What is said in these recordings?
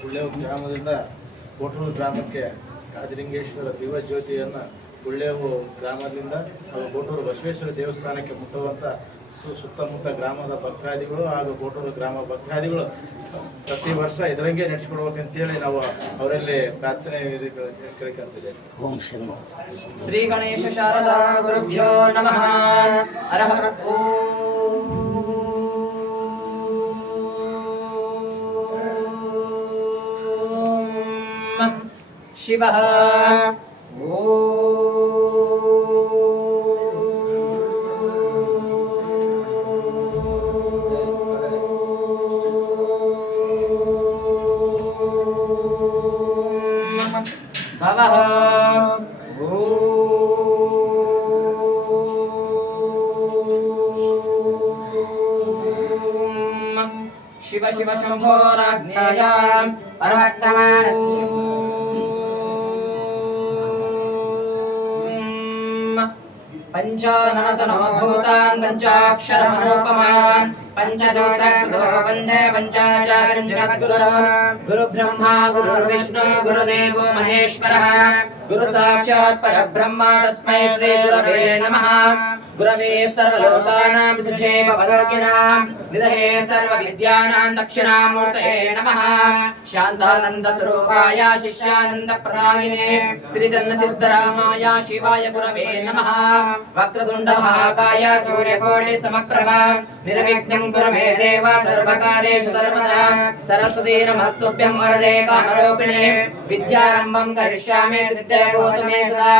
ಗುಳ್ಳೆವ ಗ್ರಾಮದಿಂದ ಕೋಟೂರು ಗ್ರಾಮಕ್ಕೆ ಕಾಜಲಿಂಗೇಶ್ವರ ದಿವ್ಯ ಜ್ಯೋತಿಯನ್ನು ಗುಳ್ಳೆವು ಗ್ರಾಮದಿಂದ ಕೋಟೂರು ಬಸವೇಶ್ವರ ದೇವಸ್ಥಾನಕ್ಕೆ ಮುಟ್ಟುವಂಥ ಸುತ್ತಮುತ್ತ ಗ್ರಾಮದ ಭಕ್ತಾದಿಗಳು ಹಾಗೂ ಕೋಟೂರು ಗ್ರಾಮ ಭಕ್ತಾದಿಗಳು ಪ್ರತಿ ವರ್ಷ ಇದರಂಗೆ ನಡೆಸ್ಕೊಡ್ಬೇಕಂತೇಳಿ ನಾವು ಅವರಲ್ಲಿ ಪ್ರಾರ್ಥನೆ ಕೇಳ್ಕೊಂತಿದ್ದೇವೆ. ಓಂ ಶ್ರೀ ಗಣೇಶ ಶಾರದಾ ಗುರುಭ್ಯೋ ನಮಃ. ಹರಃ ಓಂ ಶಿವಃ भवः शिव शिव शम्भोराज्ञेय पंचाननतनो भूतान् पंचाक्षरमनोपमान् पंचसूत्रकृतो वन्दे पञ्चाचार्यं जगद्गुरो गुरुब्रह्मा गुरुर्विष्णु गुरुदेवो महेश्वरः गुरुसाक्षात् परब्रह्म तस्मै श्री गुरवे नमः. गुरवे सर्वलोकानां विसृजे भवरोगिणां निधये सर्वविद्यानां दक्षिणामूर्तये नमः. शान्तानन्दस्वरूपाय शिष्यानन्दप्रदायिने श्रीचन्नसिद्धरामाय शिवाय गुरवे नमः. वक्रतुण्डमहाकाय सूर्यकोटिसमप्रभा निर्विघ्नं कुरु मे देव सर्वकार्येषु सर्वदा. सरस्वती नमस्तुभ्यं वरदे कामरूपिणे विद्यारम्भं करिष्यामि सिद्धिर्भूतु मे सदा.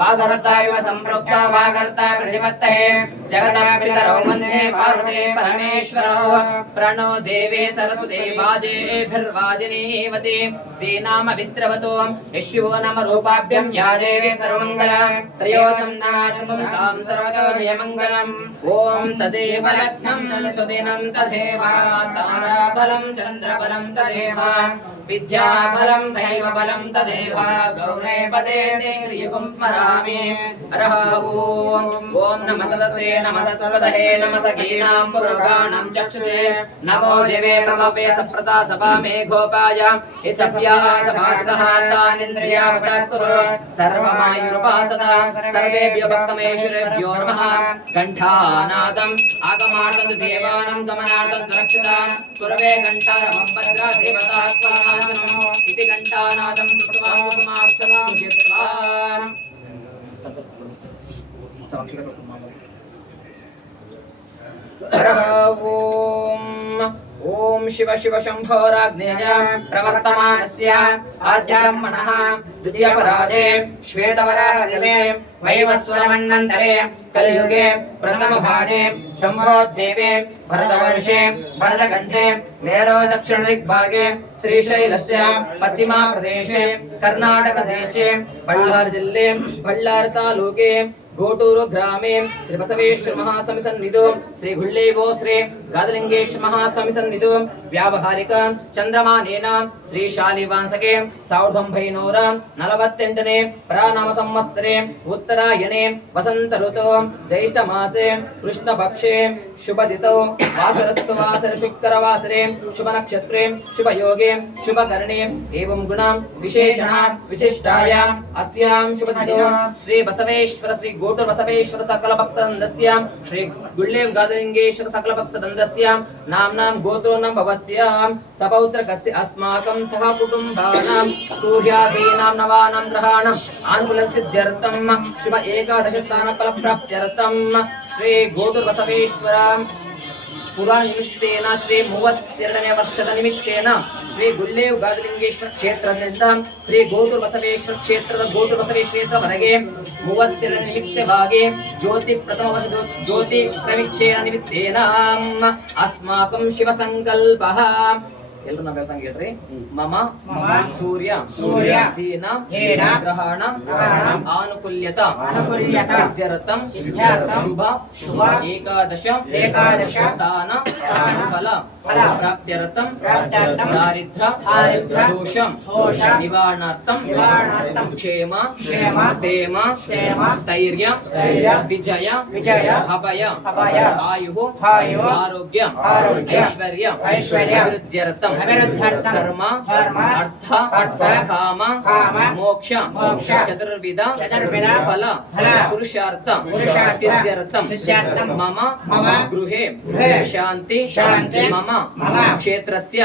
वागर्ताविव सम्पृक्ता वागर्ता प्रतिपत्तये जगतः पितरौ वन्दे पार्वती परमेश्वरौ. प्रणो देवे सरस्वती वाजेभिर्वाजिनीवती तेनामवित्रवतो यश्यो नाम रूपाभ्यं या देवी सर्वमङ्गलं त्रयोसं नाटकं तां सर्वतो जयमङ्गलम्. ॐ तदेव लग्नं सुदिनं तदेव ताराबलं चन्द्रबलं तदेव विद्याबलं दैवबलं तदेव गौरे पदे क्रियुगं स्मरामि. हरः ॐ नमः सदसे नमः सपदहे नमः सखीनां पुरोगाणां चक्षुषे नमो देवे प्रभवे सप्रता सभा मे गोपाय इच्छभ्यः सभासदः तानिन्द्रियावतात्कुरु सर्वमायुरुपासदा. सर्वेभ्यो भक्तमेश्वरेभ्यो नमः. घण्टानादम् आगमार्थं देवानां गमनार्थं रक्षतां कुरवे घण्टारमं भद्रा देवतात्मनाशनम् इति घण्टानादं सुप्रभातमाक्षरं जित्वा ओम शिव शिव शंभोराग्नेय प्रवर्तमानस्य आद्य ब्रह्मणः द्वितीय पराजे श्वेतवराहकल्पे वैवस्वतमन्वन्तरे कलियुगे प्रथम भागे शंभोद्देवे भरतवर्षे भरतखण्डे मेरो दक्षिण दिग्भागे श्रीशैलस्य पश्चिमा प्रदेशे कर्नाटकदेशे बಳ್ಳारी जिल्ले बಳ್ಳारी तालूके गोटूरु ग्रामे श्री बसवेश्वर महास्वामी सन्निधो श्री गुळ्ळेवो श्री गादलिंगेश्वर महास्वामी सन्निधो व्यावहारिक चंद्रमानेन श्री शालिवांसके 1948 प्राणाम संवत्सरे उत्तरायणे वसंत ऋतौ ज्येष्ठ मासे कृष्ण पक्षे शुभ तिथौ वासरस्तु वासर शुक्र वासरे शुभ नक्षत्रे शुभ योगे शुभ करणे एवं गुण विशेषण विशिष्टाय अस्यां शुभ तिथौ श्री बसवेश्वर श्री गोटूर बसवेश्वर सकल भक्त दन्दस्यां श्री गुळ्ळेव गादलिंगेश्वर सकल भक्त दन्दस्यां नाम्नां गोत्रोनां भवस्यां सपौत्रकस्य अस्माकं सह कुटुम्बानां सूर्यादीनां नवानां ग्रहाणां आनुकूलसिद्ध्यर्थं शुभ एकादश स्थान फल प्राप्त्यर्थं श्री गोटूर बसवेश्वर ಪುರಾಣ ನಿಮಿತ್ತೇನ ಶ್ರೀ 32ನೇ ವರ್ಷದ ನಿಮಿತ್ತೇನ ಶ್ರೀ ಗುಲ್ಲೇವ್ ಗಾದಲಿಂಗೇಶ್ವರ ಕ್ಷೇತ್ರದಿಂದ ಶ್ರೀ ಗೋಟೂರು ಬಸವೇಶ್ವರ ಕ್ಷೇತ್ರದ ಗೋಟೂರು ಬಸವೇಶ್ವರವರೆಗೆ 32ನೇ ನಿಮಿತ್ತವಾಗಿ ಜ್ಯೋತಿ ಪ್ರಥಮ ವರ್ಷದ ಜ್ಯೋತಿ ಸಮೀಕ್ಷೆಯ ನಿಮಿತ್ತೇನ ಅಸ್ಮಾಕಂ ಶಿವ ಸಂಕಲ್ಪಃ ಎಲ್ಲರೂ ನಾವು ಹೇಳ್ದಂಗೆ ಹೇಳ್ರಿ ಮಮ ಸೂರ್ಯ ದೀನ ಗ್ರಹಣ ಆನುಕೂಲ್ಯತ ಸಿದ್ಧ್ಯರ್ಥಂ ಶುಭ ಏಕಾದಶ ಸ್ಥಾನ ಫಲ ಪ್ರಾಪ್ತ್ಯರ್ಥಂ ದಾರಿದ್ರ್ಯ ದೋಷಂ ನಿವಾರಣಾರ್ಥಂ ಕ್ಷೇಮ ಸ್ಥೇಮ ಸ್ಥೈರ್ಯ ವಿಜಯ ಅಭಯ ಆಯು ಆರೋಗ್ಯ ಐಶ್ವರ್ಯ ಅಭಿವೃದ್ಧ್ಯರ್ಥಂ ಧರ್ಮ ಅರ್ಥ ಕಾಮ ಮೋಕ್ಷ ಚತುರ್ವಿಧ ಫಲ ಪುರುಷಾರ್ಥ ಸಿದ್ಧ್ಯರ್ಥಂ ಮಮ ಗೃಹೇ ಶಾಂತಿ ಮಮ ಕ್ಷೇತ್ರಸ್ಯ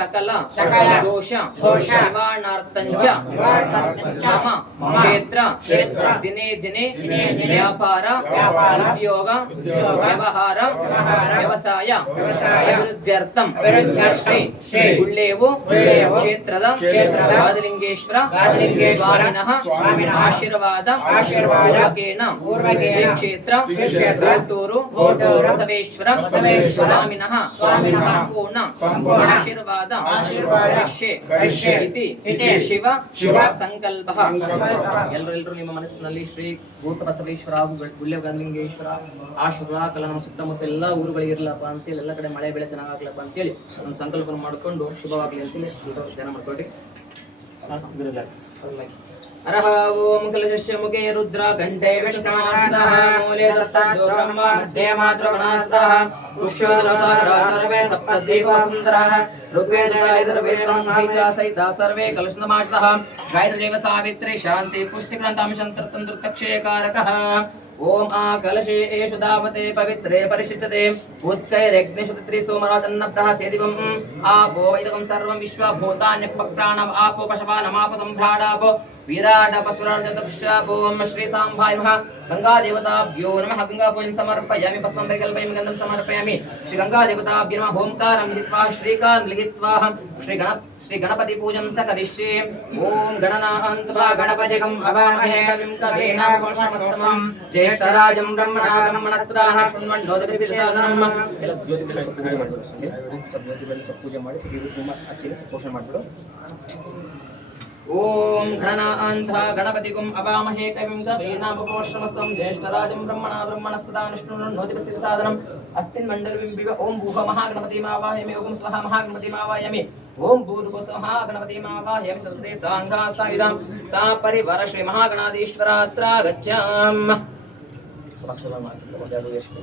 ಸಕಲ ದೋಷ ನಿವಾರಣಾರ್ಥಂಚ ಮಮ ಕ್ಷೇತ್ರ ದಿನೇ ದಿನೇ ವ್ಯಾಪಾರ ಉದ್ಯೋಗ ವ್ಯವಹಾರ ವ್ಯವಸಾಯ ಅಭಿವೃದ್ಧ್ಯರ್ಥಂ ಶ್ರೀ ಗುಳ್ಳೇವು ಕ್ಷೇತ್ರದ ಗಾದಲಿಂಗೇಶ್ವರ ಸ್ವಾಮಿನಃ ಆಶೀರ್ವಾದ ಪೂರ್ವಕೇಣ ಶ್ರೀ ಕ್ಷೇತ್ರ ಗೋಟೂರು ಬಸವೇಶ್ವರ ಸ್ವಾಮಿನಃ ಸಂಪೂರ್ಣ ಆಶೀರ್ವಾದ ಕರಿಷ್ಯೆ ಇತಿ ಶಿವ ಸಂಕಲ್ಪ. ಎಲ್ಲರೂ ನಿಮ್ಮ ಮನಸ್ಸಿನಲ್ಲಿ ಶ್ರೀ ಗೋಟೂರು ಬಸವೇಶ್ವರ ಹಾಗೂ ಗುಳ್ಳೇವು ಗಾದಲಿಂಗೇಶ್ವರ ಆಶೀರ್ವಾದ ನಮ್ಮ ಸುತ್ತಮುತ್ತ ಎಲ್ಲ ಊರುಗಳಿಗೆ ಇರಲಪ್ಪ ಅಂತೇಳಿ ಎಲ್ಲ ಕಡೆ ಮಳೆ ಬೆಳೆ ಚೆನ್ನಾಗಾಗ್ಲಪ್ಪ ಅಂತೇಳಿ ಒಂದು ಸಂಕಲ್ಪನ ಮಾಡಿಕೊಂಡು ಶುಭವಾಗಲಿ ಅಂತೇಳಿ ಧ್ಯಾನ ಮಾಡ್ಕೊಳ್ರಿ. ಅರಹ ಓಂ ಕಲಶಸ್ಯ ಮುಖೇ ರುದ್ರ ಕಂಠೇ ವಿಷಸಮಾನಃ ಮೂಲೆ ದತ್ತೋ ಬ್ರಹ್ಮ ಮಧ್ಯೆ ಮಾತ್ರ ವನಸ್ತಃ ವೃಕ್ಷೋದರಸಾಗರ ಸರ್ವೇ ಸಪ್ತದ್ವೀಪ ಸುಂದರಃ ಋಗ್ವೇದಾಯ ಸರ್ವೇ ವೇದಾಂತೈಃ ಸಹಿತಾ ಸರ್ವೇ ಕಲಶನಮಾಶ್ತಃ ಗಾಯತ್ರೀ ಸಾವಿತ್ರಿ ಶಾಂತಿ ಪುಷ್ಟಿಗ್ರಂಥಾಂಶಂತೃತಕ್ಷಯಕಾರಕಃ ಓಂ ಆ ಕಲಶೇ ಏಷು ಧಾವತೆ ಪವಿತ್ರೇ ಪರಿಶುಚ್ಯತೆ ಉತ್ಕೈರಗ್ನಿಶುತ್ರಿ ಸೋಮರಾಜನ್ನಭ್ರಃ ಸೇದಿವಂ ಆಪೋ ವೈದಕಂ ಸರ್ವಂ ವಿಶ್ವಭೂತಾನ್ಯಪ್ರಾಣವ ಆಪೋ ಪಶವಾನಮಾಪ ಸಂಭ್ರಾಡಾಪೋ ವಿರಾಡಪಸುರಾಜದಕ್ಷಾಪೋ ಶ್ರೀ ಸಾಂಭಾಯ ನಮಃ ಗಂಗಾದೇವತಾಭ್ಯೋ ನಮಃ ಗಂಗಾಪೂಜಂ ಸಮರ್ಪಯಾಮಿ ಭಸ್ಮಂ ಪರಿಕಲ್ಪಯಾಮಿ ಗಂಧಂ ಸಮರ್ಪಯಾಮಿ ಶ್ರೀ ಗಂಗಾದೇವತಾಭ್ಯೋ ನಮಃ ಓಂಕಾರಂ ಲಿಖಿತ್ವಾ ಶ್ರೀಕಾರಂ ಲಿಖಿತ್ವಾ ಶ್ರೀ ಗಣಪತಿ ಪೂಜಂ ಸ ಕರಿಷ್ಯೆ. ಓಂ ಗಣನಾಹಂತ್ವಾ ಗಣಪತಿಗಂ ಅವಾಮಹೇ ಕವಿಂ ಕವೇನ ವಶಮಸ್ತಮಂ ಜ್ಯೇಷ್ಠರಾಜಂ ಬ್ರಹ್ಮಣಸ್ಪದಾನ ಶೃಣ್ವನ್ನೋದಭಿಸಿಸಾದನಂ. ಎಲ್ಲ ಜ್ಯೋತಿ ಬೆಳಕು ಪೂಜೆ ಮಾಡಿಬಿಡು. ಜ್ಯೋತಿ ಬೆಳಕು ಪೂಜೆ ಮಾಡಿ ಅಚ್ಚಿನ ಪೋಷಣೆ ಮಾಡಿಬಿಡು. ಓಂ ಗಣನಾಹಂತ್ವಾ ಗಣಪತಿಗಂ ಅವಾಮಹೇ ಕವಿಂ ಕವೇನ ವಶಮಸ್ತಮಂ ಜ್ಯೇಷ್ಠರಾಜಂ ಬ್ರಹ್ಮಣಸ್ಪದಾನ ಶೃಣ್ವನ್ನೋದಭಿಸಿಸಾದನಂ. ಅಸ್ಮಿನ್ ಮಂಡಲಂ ವಿವ ಓಂ ಭೂಹ ಮಹಾಗಣಪತಿಮಾವಾಹಯಾಮಿ ಓಂ ಸ್ವಹ ಮಹಾಗಣಪತಿಮಾವಾಹಯಾಮಿ ಓಂ ಭೂರ್ಭುವಃ ಗಣಪತಿಮಾವಾಹಯಾಮಿ ಸರಸ್ವತಿ ಸಾಂಗಾ ಸಾಯುಧಾಂ ಸಾ ಪರಿವಾರ ಶ್ರೀ ಮಹಾಗಣಾಧೀಶ್ವರಾತ್ರ ಗಚ್ಚಾಂ. ಸುರಕ್ಷಿತ ಮಾಡ್ಕೊಂಡು ಒಂದೆರಡು ಎಷ್ಟು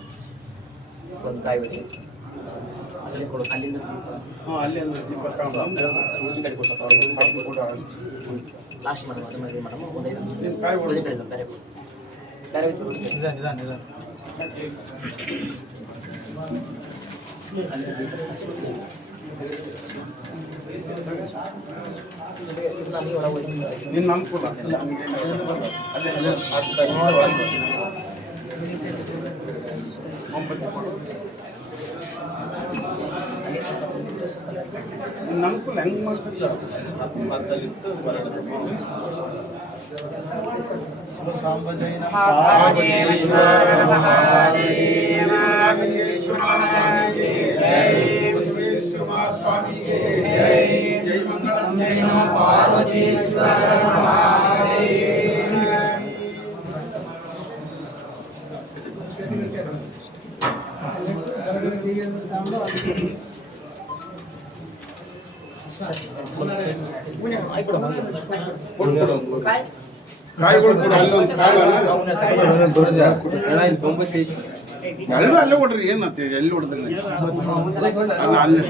ಒಂದು ಕಾಯಿ ಹೊಡಿ ಅಲ್ಲಿ ಕೊಡು. ಅಲ್ಲಿಂದ ಲಾಸ್ಟ್ ಮಾಡೋದು ಅದು ಮದುವೆ ಮಾಡಮ್ಮ. ಒಂದೈದು ಕಡೆ ಬೇರೆ ನಿನ್ನ ಅನುಕೂಲ ನಿನ್ನ ಅನುಕೂಲ ಹೆಂಗೆ ಮಾಡ್ತಿಲ್ಲ ಸ್ವಾಮಿಗೆ ಜೈ ಮಂಗಳಂ ಜೈ ನಮಃ ಪಾರ್ವತೀಶ್ವರ ಕಾಯಿಗಳು ಕೂಡ ಅಲ್ಲೊಂದು ಎಲ್ಲರೂ ಅಲ್ಲೇ ಕೊಡ್ರಿ ಏನಂತ ಎಲ್ಲಿ ಹೊಡೆದ್ರೆ ಅಲ್ಲೇ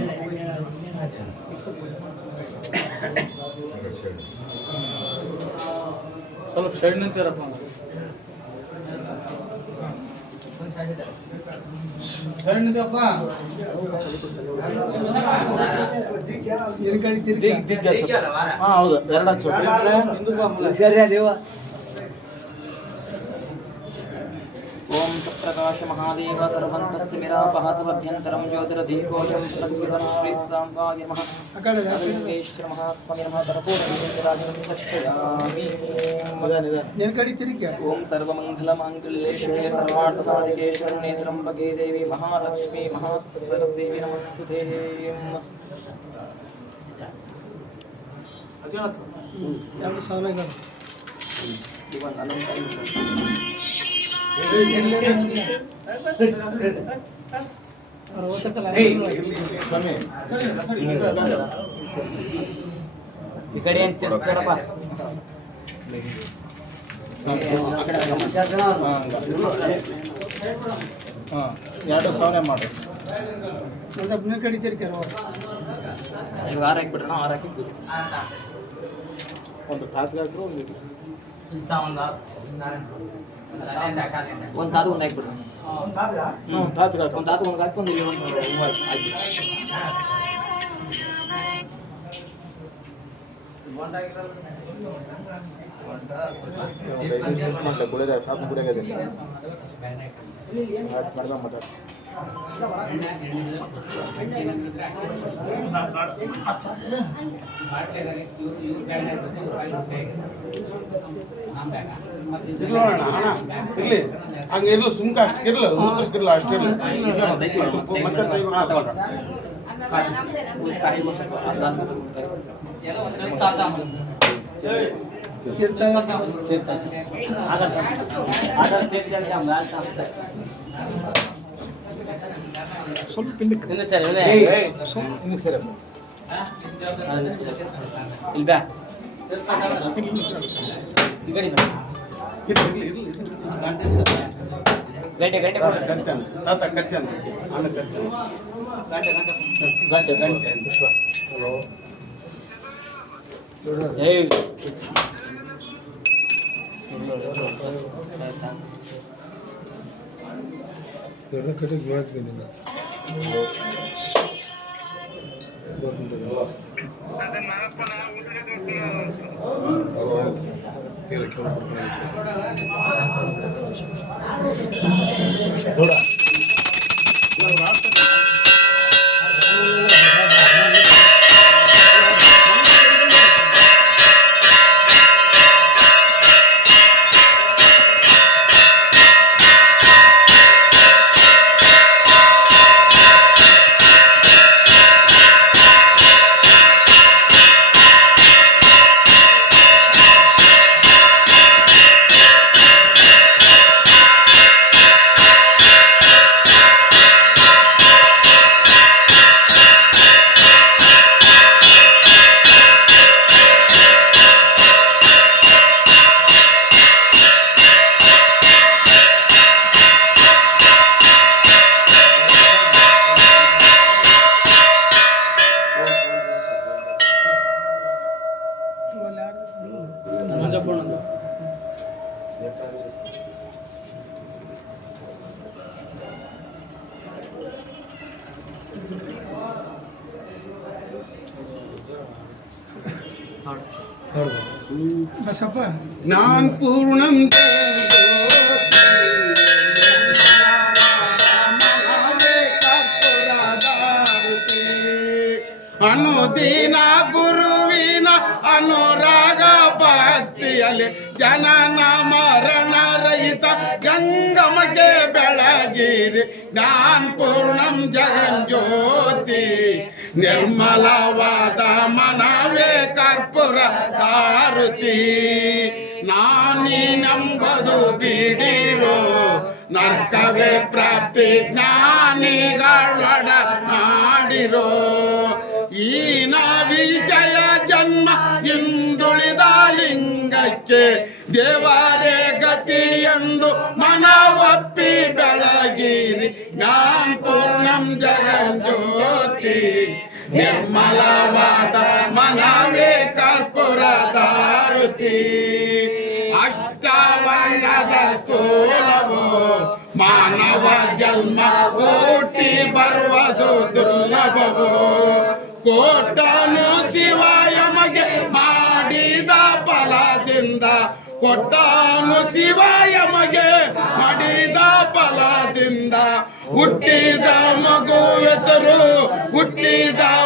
ಸ್ವಲ್ಪ ಸೈಡ್ ನಿಂತಿರಪ್ಪ. ಸೈಡ್ ನಿಂತಪ್ಪ. ಹೌದು ಎರಡು ಓಂ प्रकाश महादेव सर्वन्तस्तिमिरापः सभभ्यन्तरं ज्योतिरधिकोशं प्रतिपदं श्रीसाम्बाय नमः अकलदेश्वर महास्वामी नमः कर्पूरराजं दर्शयामि ओम सर्वमङ्गलमाङ्गल्ये शिवे सर्वार्थसाधिके शरण्ये त्र्यम्बके देवी महालक्ष्मी महासरस्वती नमस्तुते इकडे चेस्कडपा ಎರಡು ಸಾವಿರ ಮಾಡಿ ಆರು ಹಾಕ್ಬಿಟ್ರೆ ಆರು ಹಾಕಿದ್ದು ಒಂದು ತಾತ್ಗಾಕ್ರು ಒಂದು ಒಂದು ತಾತು ಒಂದು ಹಾಕ್ಬಿಟ್ರೆ ತಾತ್ಗಾಕ್ರು ಒಂದು ತಾತು ಒಂದು ಹಾಕಿ ಒಂದು ಇಲ್ಲಿ ಒಂದು ಹಾಕಿ ಗುಳಿದ ತಾತ್ನ ಗುಡಿಯಾಗದೆ ಮಾಡ್ದ ಮಾತಾಡ ಇರ್ಲಿ ಹಂಗೆ ಇರ್ಲು ಸುಮ್ಕ ಅಷ್ಟು ಇರ್ಲ ಇರ್ಲ ಅಷ್ಟೇ ಮತ್ತೆ ಸ್ವಲ್ಪ ಹಿಂದಕ್ಕೆ ಸರ್ ಹಿಂದಕ್ಕೆ ಸರಿ ಇಲ್ಲ ಗಂಟೆ ಗಂಟೆ ಕತ್ತೆನ್ ತಾತ ಕತ್ತೆನ್ ಆನ ಕತ್ತೆನ್ ಗಂಟೆ ಗಂಟೆ ವಿಶ್ವ ಏಯ್ ಎರಡು ಕಡೆ ಗ್ಯಾಸ್ ಬಂದಿಲ್ಲ ज्ञान पूर्णम अनुदीन गुरुविन अनुराग भक्तिಯಲ್ಲಿ ಜನನ ಮರಣ ರಹಿತ ಗಂಗಮಗೆ ಬೆಳಗಿರಿ ಜ್ಞಾನ ಪೂರ್ಣಂ ಜಗಜ್ಯೋತಿ ನಿರ್ಮಲವಾದ ಮನವೇ ಕರ್ಪೂರ ದಾರುತಿ ನಾನೀನೆಂಬುದು ಬಿಡಿರೋ ನರ್ಕವೇ ಪ್ರಾಪ್ತಿ ಜ್ಞಾನಿಗಳೊಡ ಮಾಡಿರೋ ಈನ ವಿಷಯ ಜನ್ಮ ಹಿಂದುಳಿದ ಲಿಂಗಕ್ಕೆ ದೇವರೇ ಗತಿ ಎಂದು ಮನವೊಪ್ಪಿ ಬೆಳಗಿರಿ ಜ್ಞಾನ ಪೂರ್ಣಂ ಜಗಜ್ಯೋತಿ ನಿರ್ಮಲವಾದ ಮನವೇ ಕರ್ಪೂರ ದಾರುತಿ ಅಷ್ಟವರ್ಣದ ಸ್ಥೂಲವೋ ಮಾನವ ಜನ್ಮ ಕೋಟಿ ಬರುವುದು ದುರ್ಲಭವೋ ಕೋಟನು ಶಿವಯಮಗೆ ಮಾಡಿದ ಫಲದಿಂದ ಕೊಟ್ಟಾನು ಶಿವಯಮಗೆ ಮಾಡಿದ ಫಲದಿಂದ ಹುಟ್ಟಿದ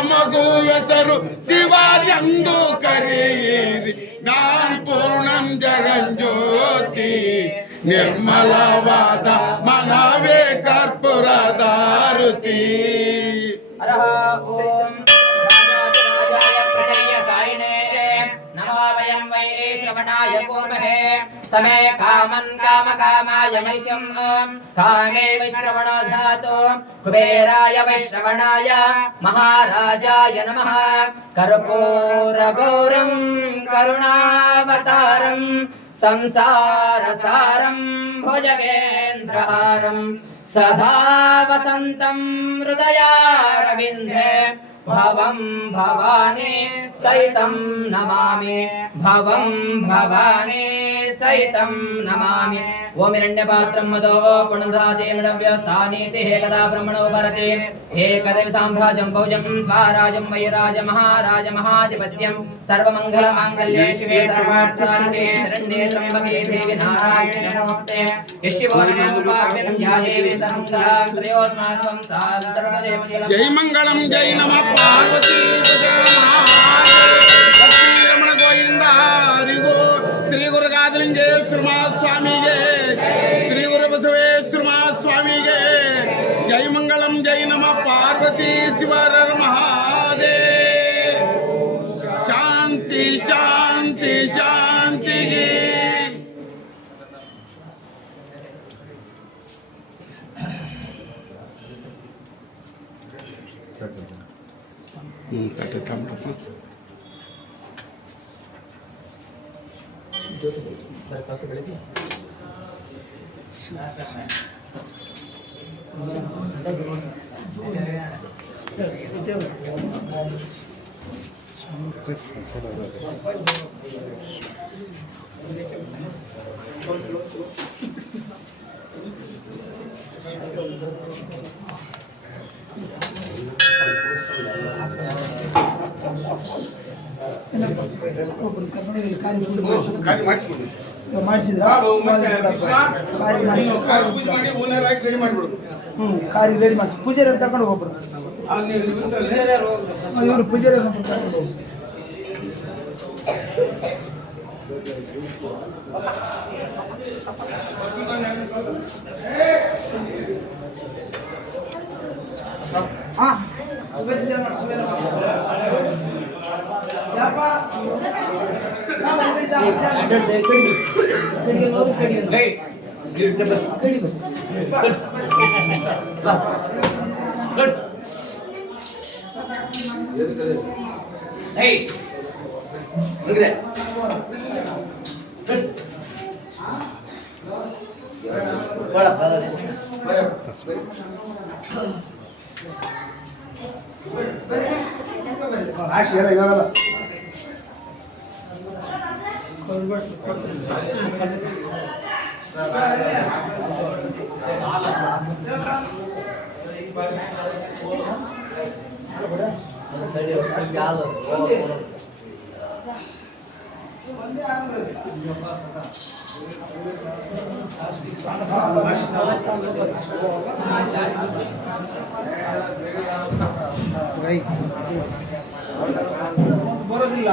ಮಗುವೆಸರು ಶಿವನೆಂದು ಕರೆಯಿರಿ ಜ್ಞಾನ ಪೂರ್ಣಂ ಜಗಂಜ್ಯೋತಿ ನಿರ್ಮಲವಾದ ಮನವೇ ಕರ್ಪೂರದಾರುತಿ. ಹರಃ ಓಂ ರಾಜಾಯ ಪ್ರಣಯ ಸಾಯಿನೇ ನಮೋ ವಯಂ ವೈ ಶ್ರವಣಾಯ ಕೂರ್ಮಹೇ ಸಮೇ ಕಾಮನ್ ಕಾಮಕಾಮಾಯ ಮೈಷಂ ಕಾಮೇ ವೈಶ್ರವಣೋ ಧಾತು ಕುಬೇರಾಯ ವೈಶ್ರವಣಾಯ ಮಹಾರಾಜಾಯ ನಮಃ ಕರ್ಪೂರ ಗೌರಂ ಕರುಣಾವತಾರಂ ಸಂಸಾರಸಾರಂ ಭುಜಗೇಂದ್ರಹಾರಂ ಸದಾ ವಸಂತಂ ಹೃದಯಾರವಿಂದೇ ಭವಂ ಭವಾನಿ ಸಹಿತಂ ನಮಾಮಿ ಭವಂ ಭವಾನಿ ಸಹಿತಂ ನಮಾಮಿ. ಓಂ ಹಿರಣ್ಯಪಾತ್ರಂ ಮದೋ ಪುಣದಾತೆ ನವ್ಯಸ್ಥಾನೇತಿ ಹೇಕದಾ ಬ್ರಹ್ಮಣೋ ಭರತೆ ಏಕದೇವ ಸಾಮ್ರಾಜ್ಯಂ ಭೋಜಂ ಸ್ವರಾಜಂ ವೈರಾಜ ಮಹಾರಾಜ ಮಹಾಧಿಪತ್ಯಂ ಸರ್ವಮಂಗಲ ಮಾಂಗಲ್ಯೇ ಶಿವೆ ಸರ್ವಾರ್ಥಸಾಧಿಕೆ ಶರಣ್ಯೇ ತ್ರ್ಯಂಬಕೆ ದೇವಿ ನಾರಾಯಣಿ ನಮೋಸ್ತೇ. ಯಶಿವೋ ನಮೋಪಾವ್ಯಂ ಧ್ಯಾಯೇವಿ ಸರ್ವಮಂಗಲಾಂ ತ್ರಯೋಸ್ಮಾತ್ವಂ ಸರ್ವಜಯ ಮಂಗಲಂ. ಜೈ ಮಂಗಳಂ ಜೈ ನಮಃ ಪಾರ್ವತಿ ರಮಣ ಗೋವಿಂದ ಹರಿಗೋ. ಶ್ರೀ ಗುರು ಗಾದಲಿಂಗೇಶ್ವರ ಸ್ವಾಮಿಗೆ, ಶ್ರೀ ಗುರು ಬಸವೇಶ್ವರ ಸ್ವಾಮಿಗೆ ಜೈ ಮಂಗಳಂ ಜೈ ನಮಃ ಪಾರ್ವತಿ ಶಿವರ ಮಹಾದೇವ. ಶಾಂತಿ ಶಾಂತಿ ಶಾಂತಿಗೆ. ತಟ್ಟೆ ತಮ್ಮಪ್ಪ ಕಾರಿ ರೆಡಿ ಮಾಡಿಸಿ ಪೂಜಾರಿ ತಗೊಂಡು ಹೋಗ್ಬಿಡು. ಇವರು ಪೂಜಾರಿ ಆಶೀರ ಇವಾಗಲ್ಲ ಬರೋದಿಲ್ಲ.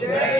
జై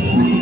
ॐ